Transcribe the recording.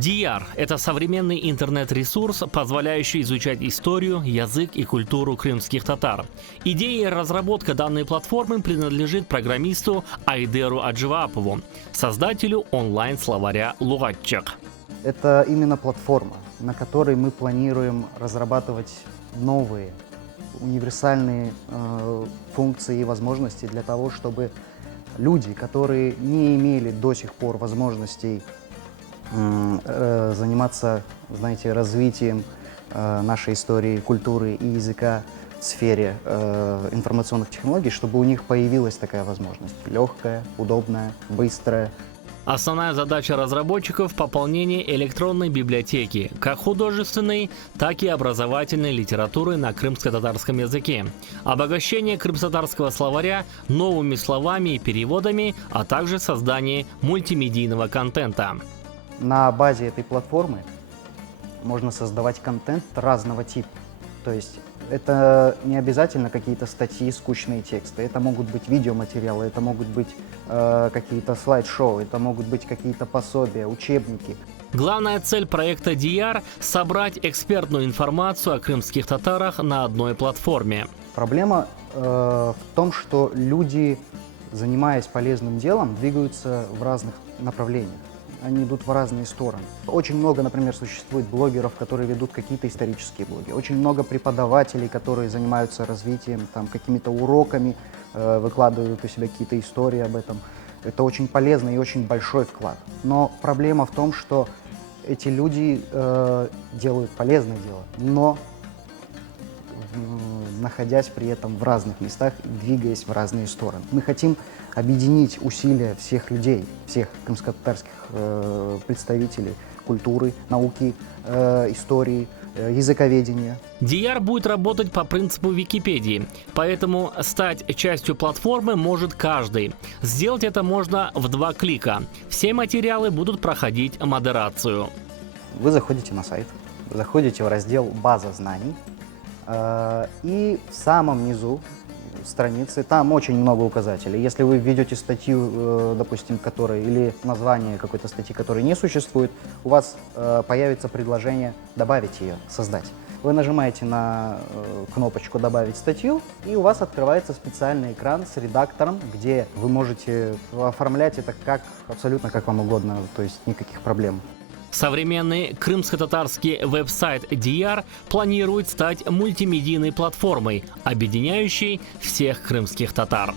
DR – это современный интернет-ресурс, позволяющий изучать историю, язык и культуру крымских татар. Идея и разработка данной платформы принадлежит программисту Айдеру Адживапову, создателю онлайн-словаря «Лугатчик». Это именно платформа, на которой мы планируем разрабатывать новые универсальные функции и возможности для того, чтобы люди, которые не имели до сих пор возможностей заниматься, знаете, развитием нашей истории, культуры и языка в сфере информационных технологий, чтобы у них появилась такая возможность. Легкая, удобная, быстрая. Основная задача разработчиков – пополнение электронной библиотеки, как художественной, так и образовательной литературы на крымско-татарском языке, обогащение крымско-татарского словаря новыми словами и переводами, а также создание мультимедийного контента. На базе этой платформы можно создавать контент разного типа. То есть это не обязательно какие-то статьи, скучные тексты. Это могут быть видеоматериалы, это могут быть какие-то слайд-шоу, это могут быть какие-то пособия, учебники. Главная цель проекта DR – собрать экспертную информацию о крымских татарах на одной платформе. Проблема в том, что люди, занимаясь полезным делом, двигаются в разных направлениях. Они идут в разные стороны. Очень много, например, существует блогеров, которые ведут какие-то исторические блоги. Очень много преподавателей, которые занимаются развитием, там, какими-то уроками, выкладывают у себя какие-то истории об этом. Это очень полезный и очень большой вклад. Но проблема в том, что эти люди делают полезное дело, но находясь при этом в разных местах и двигаясь в разные стороны. Мы хотим объединить усилия всех людей, всех крымско-татарских представителей культуры, науки, истории, языковедения. DR будет работать по принципу Википедии, поэтому стать частью платформы может каждый. Сделать это можно в 2 клика. Все материалы будут проходить модерацию. Вы заходите на сайт, заходите в раздел «База знаний», и в самом низу страницы, там очень много указателей. Если вы введете статью, допустим, которой, или название какой-то статьи, которой не существует, у вас появится предложение добавить ее, создать. Вы нажимаете на кнопочку «Добавить статью», и у вас открывается специальный экран с редактором, где вы можете оформлять это абсолютно как вам угодно, то есть никаких проблем. Современный крымско-татарский веб-сайт DR планирует стать мультимедийной платформой, объединяющей всех крымских татар.